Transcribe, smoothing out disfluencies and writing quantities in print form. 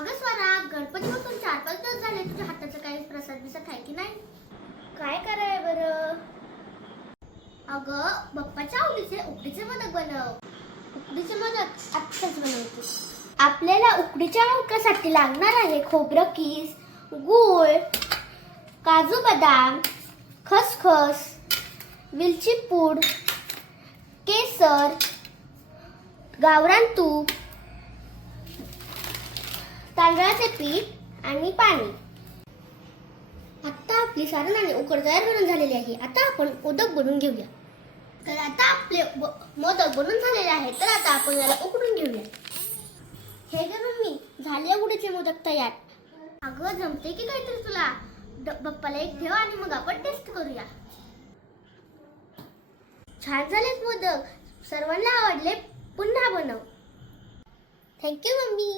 अगं स्वरा, गणपती बसून 4-5 दिवस झाले. तुझ्या हाताचं काही प्रसाद बिसाद आहे की नाही? काय कराय बरं? अगं बाप्पाच्या आवडीचे उकडीचे मोदक बनव. उकडीचे मोदक आत्ताच बनवते. आपल्याला उकडीच्या मोदकासाठी लागणार आहे खोबरं किस, गूळ, काजू बदाम, खसखस, वेलची पूड, केसर, गावरान तूप, तांदळाचे पीठ आणि पाणी. आता आपली सारण आणि उकड तयार करून झालेली आहे. आता आपण मोदक बनवून घेऊया. तर आता आपले मोदक बनवून झालेले आहेत. तर आता आपण याला उकडून घेऊया. हे ग मम्मी, झाले उकडीचे मोदक तयार. अगं जमते की काहीतरी तुला. बाप्पाला एक ठेव आणि मग आपण टेस्ट करूया. छान झालेत मोदक. सर्वांना आवडले. पुन्हा बनव. Thank you mummy.